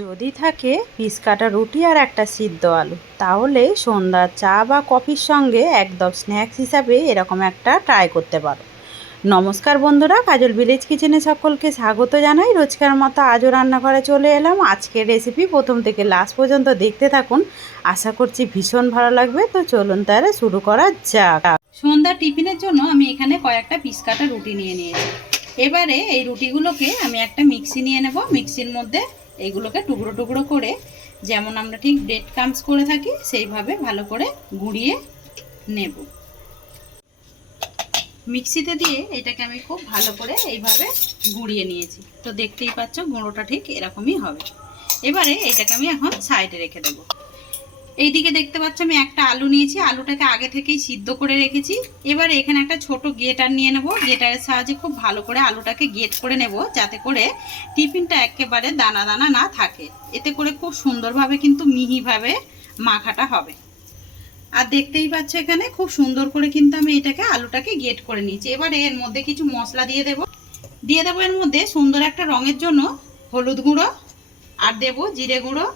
যদি থাকে পিস কাটা রুটি আর একটা সিদ্ধ আলু, তাহলে সন্ধ্যার চা বা কফির সঙ্গে একদম স্ন্যাক্স হিসাবে এরকম একটা ট্রাই করতে পারো। নমস্কার বন্ধুরা, কাজল ভিলেজ কিচেনে সকলকে স্বাগত জানাই। রোজকার মতো আজও রান্নাঘরে চলে এলাম। আজকের রেসিপি প্রথম থেকে লাস্ট পর্যন্ত দেখতে থাকুন, আশা করছি ভীষণ ভালো লাগবে। তো চলুন তাহলে শুরু করা যাক। সন্ধ্যা টিফিনের জন্য আমি এখানে কয়েকটা পিস কাটা রুটি নিয়ে নিয়েছি। এবারে এই রুটিগুলোকে আমি একটা মিক্সি নিয়ে নেব। মিক্সির মধ্যে এইগুলোকে টুকরো টুকরো করে, যেমন আমরা ঠিক ব্রেড ক্রাম্বস করে থাকি সেইভাবে ভালো করে গুঁড়িয়ে নেব। মিক্সিতে দিয়ে এটাকে আমি খুব ভালো করে এইভাবে গুঁড়িয়ে নিয়েছি। তো দেখতেই পাচ্ছ গুঁড়োটা ঠিক এরকমই হবে। এবারে এটাকে আমি এখন সাইডে রেখে দেবো। এইদিকে দেখতে পাচ্ছ আমি একটা আলু নিয়েছি, আলুটাকে আগে থেকেই সিদ্ধ করে রেখেছি। এবারে এখানে একটা ছোট গেটার নিয়ে নেব। গেটারের সাহায্যে খুব ভালো করে আলুটাকে গেট করে নেব, যাতে করে টিফিনটা একেবারে দানা দানা না থাকে। এতে করে খুব সুন্দরভাবে কিন্তু মিহিভাবে মাখাটা হবে। আর দেখতেই পাচ্ছ এখানে খুব সুন্দর করে কিন্তু আমি এটাকে আলুটাকে গেট করে নিয়েছি। এবারে এর মধ্যে কিছু মশলা দিয়ে দেব। এর মধ্যে সুন্দর একটা রঙের জন্য হলুদ গুঁড়ো, আর দেব জিরে গুঁড়ো।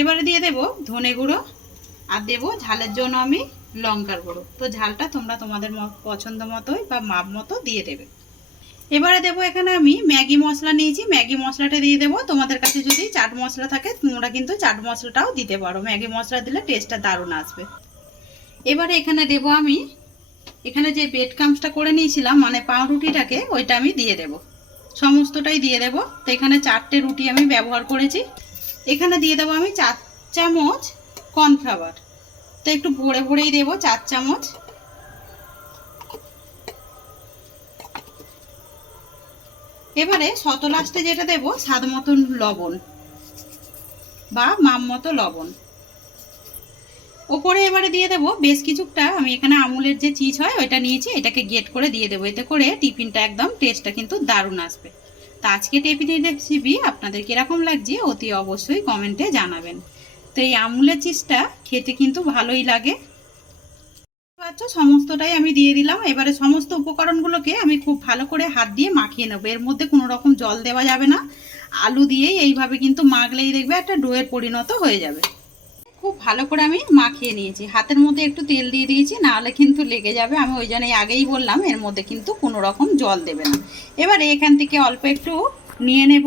এবারে দিয়ে দেব ধনে গুঁড়ো, আর দেব ঝালের জন্য আমি লঙ্কার গুঁড়ো। তো ঝালটা তোমরা তোমাদের পছন্দ মতোই বা মাপ মতো দিয়ে দেবে। এবারে দেবো এখানে আমি ম্যাগি মশলা নিয়েছি, ম্যাগি মশলাটা দিয়ে দেবো। তোমাদের কাছে যদি চাট মশলা থাকে তোমরা কিন্তু চাট মশলাটাও দিতে পারো। ম্যাগি মশলা দিলে টেস্টটা দারুণ আসবে। এবারে এখানে দেব আমি এখানে যে ব্রেড ক্রাম্বসটা করে নিয়েছিলাম, মানে পাউরুটিটাকে, ওইটা আমি দিয়ে দেব। সমস্তটাই দিয়ে দেব। তো এখানে 4টে রুটি আমি ব্যবহার করেছি। এখানে দিয়ে দেবো আমি 4 চামচ কর্নফ্লাওয়ার। তো একটু ভরে ভরেই দেবো 4 চামচ। এবারে শত লাস্টে যেটা দেব স্বাদ মতন লবণ বা মাপ মতো লবণ। ওপরে এবারে দিয়ে দেব বেশ কিছুটা আমি এখানে আমুলের যে চিজ হয় ওইটা নিয়েছি, এটাকে গেট করে দিয়ে দেবো। এতে করে টিফিনটা একদম টেস্টটা কিন্তু দারুণ আসবে। তো আজকে টিফিনের রেসিপি আপনাদের কিরকম লাগছে অতি অবশ্যই কমেন্টে জানাবেন। তো এই আমুলের চিজটা খেতে কিন্তু ভালোই লাগে। সমস্তটাই আমি দিয়ে দিলাম। এবারে সমস্ত উপকরণগুলোকে আমি খুব ভালো করে হাত দিয়ে মাখিয়ে নেবো। এর মধ্যে কোনো রকম জল দেওয়া যাবে না। আলু দিয়েই এইভাবে কিন্তু মাখলেই দেখবে একটা ডোয়ের পরিণত হয়ে যাবে। খুব ভালো করে আমি মাখিয়ে নিয়েছি। হাতের মধ্যে একটু তেল দিয়ে দিয়েছি, নাহলে কিন্তু লেগে যাবে। আমি ওই জন্যই আগেই বললাম এর মধ্যে কিন্তু কোনো রকম জল দেবে না। এবারে এখান থেকে অল্প একটু নিয়ে নেব,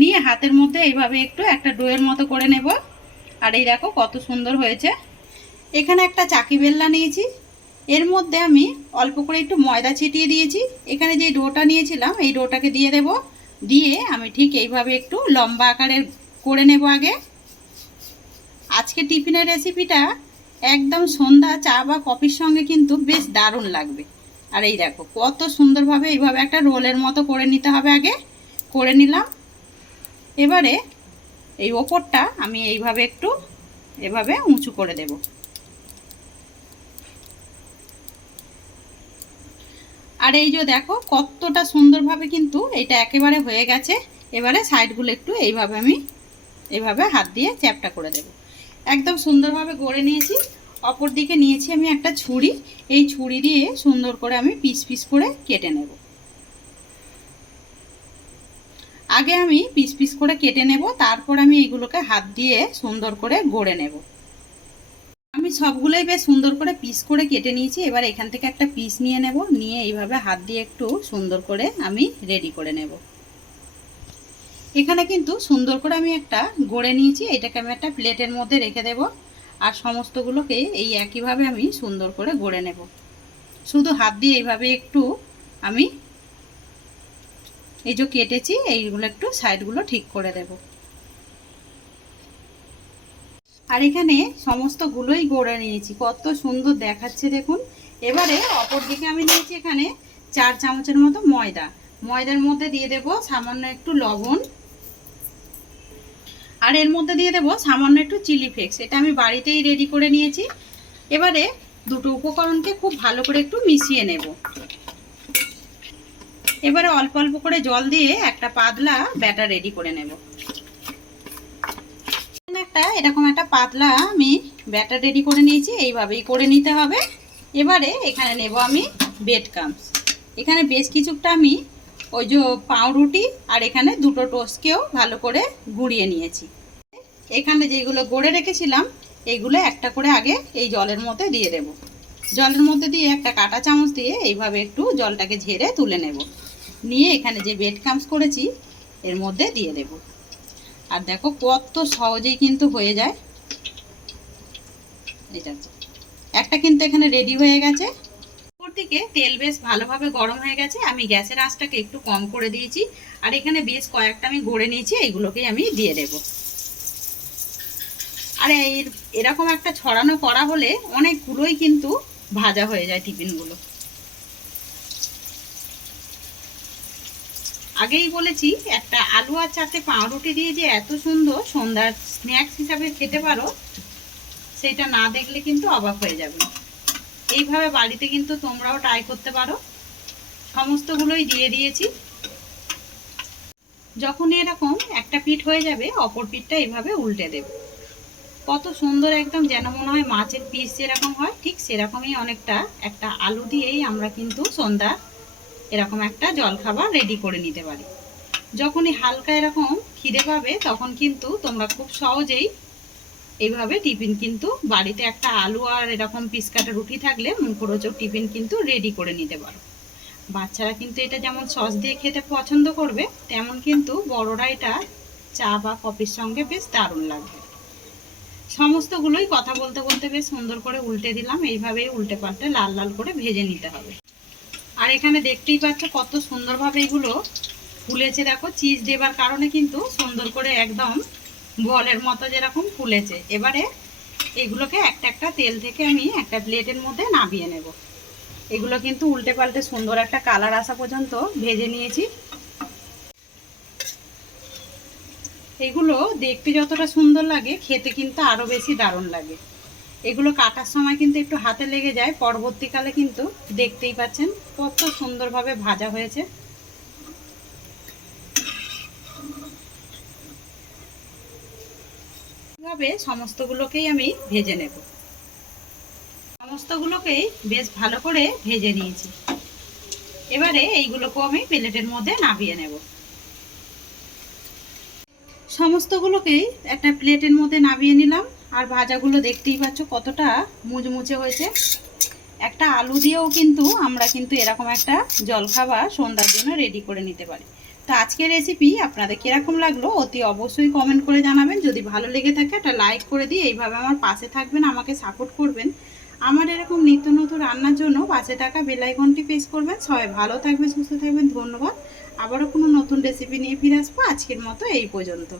নিয়ে হাতের মধ্যে এইভাবে একটু একটা ডোয়ের মতো করে নেব। আর এই দেখো কত সুন্দর হয়েছে। এখানে একটা চাকি বেলনা নিয়েছি, এর মধ্যে আমি অল্প করে একটু ময়দা ছিটিয়ে দিয়েছি। এখানে যে ডোটা নিয়েছিলাম এই ডোটাকে দিয়ে দেব। দিয়ে আমি ঠিক এইভাবে একটু লম্বা আকারের করে নেব আগে। আজকে টিফিনের রেসিপিটা একদম সন্ধ্যা চা বা কফির সঙ্গে কিন্তু বেশ দারুণ লাগবে। আর এই দেখো কত সুন্দরভাবে এইভাবে একটা রোলের মতো করে নিতে হবে। আগে করে নিলাম। এবারে এই ওপরটা আমি এইভাবে একটু এভাবে উঁচু করে দেব। আর এই যে দেখো কতটা সুন্দরভাবে কিন্তু এটা একেবারে হয়ে গেছে। এবারে সাইডগুলো একটু এইভাবে আমি এইভাবে হাত দিয়ে চ্যাপটা করে দেব। একদম সুন্দরভাবে গড়ে নিয়েছি। অপর দিকে নিয়েছি আমি একটা ছুরি। এই ছুরি দিয়ে সুন্দর করে আমি পিস পিস করে কেটে নেব। আগে আমি পিস পিস করে কেটে নেব, তারপর আমি এইগুলোকে হাত দিয়ে সুন্দর করে গড়ে নেব। আমি সবগুলোই বেশ সুন্দর করে পিস করে কেটে নিয়েছি। এবার এখান থেকে একটা পিস নিয়ে নেব, নিয়ে এইভাবে হাত দিয়ে একটু সুন্দর করে আমি রেডি করে নেব। এখানে কিন্তু সুন্দর করে আমি একটা গড়ে নিয়েছি। এটাকে আমি একটা প্লেটের মধ্যে রেখে দেব। আর সমস্তগুলোকে এই একইভাবে আমি সুন্দর করে গড়ে নেব। শুধু হাত দিয়ে এইভাবে একটু আমি এই যে কেটেছি এইগুলো একটু সাইডগুলো ঠিক করে দেব। আর এখানে সমস্তগুলোই গড়ে নিয়েছি, কত সুন্দর দেখাচ্ছে দেখুন। এবারে অপর দিকে আমি নিয়েছি এখানে 4 চামচের মতো ময়দা। ময়দার মধ্যে দিয়ে দেব সামান্য একটু লবণ, আর এর মধ্যে দিয়ে দেব সামান্য একটু চিলি ফ্লেক্স। এটা আমি বাড়িতেই রেডি করে নিয়েছি। এবারে দুটো উপকরণকে খুব ভালো করে একটু মিশিয়ে নেব। এবারে অল্প অল্প করে জল দিয়ে একটা পাতলা ব্যাটার রেডি করে নেব। এরকম একটা পাতলা আমি ব্যাটার রেডি করে নিয়েছি, এইভাবেই করে নিতে হবে। এবারে এখানে নেব আমি ব্রেড ক্রাম্বস। এখানে বেশ কিছুটা আমি ওই যে পাউরুটি আর এখানে দুটো টোস্টকেও ভালো করে গুঁড়িয়ে নিয়েছি। এখানে যেগুলো গড়ে রেখেছিলাম এইগুলো একটা করে আগে এই জলের মধ্যে দিয়ে দেব। জলের মধ্যে দিয়ে একটা কাঁটা চামচ দিয়ে এইভাবে একটু জলটাকে ঝেড়ে তুলে নেব। নিয়ে এখানে যে ব্রেড ক্রাম্বস করেছি এর মধ্যে দিয়ে দেব। আর দেখো কত সহজেই কিন্তু হয়ে যায়। এটা একটা কিন্তু এখানে রেডি হয়ে গেছে। উপর দিকে তেল বেশ ভালোভাবে গরম হয়ে গেছে, আমি গ্যাসের আঁচটাকে একটু কম করে দিয়েছি। আর এখানে বেশ কয়েকটা আমি গড়ে নিয়েছি, এইগুলোকেই আমি দিয়ে দেব। আর এরকম একটা ছড়ানো করা হলে অনেকগুলোই কিন্তু ভাজা হয়ে যায় টিফিনগুলো। আগেই বলেছি একটা আলু আর 4টে পাউরুটি দিয়ে যে এত সুন্দর সন্ধ্যার স্ন্যাক্স হিসাবে খেতে পারো, সেটা না দেখলে কিন্তু অবাক হয়ে যাবে। এইভাবে বাড়িতে কিন্তু তোমরাও ট্রাই করতে পারো। সমস্তগুলোই দিয়ে দিয়েছি। যখন এরকম একটা পিঠ হয়ে যাবে অপর পিঠটা এইভাবে উল্টে দেবে। কত সুন্দর একদম যেন মনে হয় মাছের পিস যেরকম হয় ঠিক সেরকমই অনেকটা একটা আলু দিয়েই আমরা কিন্তু সন্ধ্যা এরকম একটা জলখাবার রেডি করে নিতে পারি। যখনই হালকা এরকম খিদে পাবে তখন কিন্তু তোমরা খুব সহজেই এইভাবে টিফিন কিন্তু বাড়িতে একটা আলু আর এরকম পিস কাটা রুটি থাকলে মুখরোচক টিফিন কিন্তু রেডি করে নিতে পারো। বাচ্চারা কিন্তু এটা যেমন সস দিয়ে খেতে পছন্দ করবে, তেমন কিন্তু বড়রা এটা চা বা কফির সঙ্গে বেশ দারুণ লাগবে। সমস্তগুলোই কথা বলতে বলতে বেশ সুন্দর করে উল্টে দিলাম। এইভাবেই উল্টে পাল্টে লাল লাল করে ভেজে নিতে হবে। আর এখানে দেখতেই পাচ্ছ কত সুন্দরভাবে এগুলো ফুলেছে। দেখো চিজ দেবার কারণে কিন্তু সুন্দর করে একদম বলের মতো যেরকম ফুলেছে। এবারে এগুলোকে একটা একটা তেল থেকে আমি একটা প্লেটের মধ্যে নামিয়ে নেব। এগুলো কিন্তু উল্টে পাল্টে সুন্দর একটা কালার আসা পর্যন্ত ভেজে নিয়েছি। এগুলো দেখতে যতটা সুন্দর লাগে খেতে কিন্তু আরো বেশি দারুণ লাগে। এগুলো কাটার সময় কিন্তু একটু হাতে লেগে যায়, পরবর্তীকালে কিন্তু দেখতেই পাচ্ছেন কত সুন্দরভাবে ভাজা হয়েছে। এভাবে সমস্তগুলোকেই আমি ভেজে নেব। সমস্তগুলোকেই বেশ ভালো করে ভেজে নিয়েছি। এবারে এইগুলোকেও আমি প্লেটের মধ্যে নামিয়ে নেব। সমস্তগুলোকেই একটা প্লেটের মধ্যে নামিয়ে নিলাম। আর ভাজাগুলো দেখতেই পাচ্ছ কতটা মুচমুচে হয়েছে। একটা আলু দিয়েও কিন্তু আমরা কিন্তু এরকম একটা জলখাবার সন্ধ্যার জন্য রেডি করে নিতে পারি। তো আজকের রেসিপি আপনাদের কিরকম লাগলো অতি অবশ্যই কমেন্ট করে জানাবেন। যদি ভালো লেগে থাকে একটা লাইক করে দিয়ে এইভাবে আমার পাশে থাকবেন, আমাকে সাপোর্ট করবেন। আমার এরকম নিত্য নতুন রান্নার জন্য পাশে থাকা বেল আইকনটি প্রেস করবেন। সবাই ভালো থাকবেন, সুস্থ থাকবেন। ধন্যবাদ। আবারও কোনো নতুন রেসিপি নিয়ে ফিরে আসবো। আজকের মতো এই পর্যন্ত।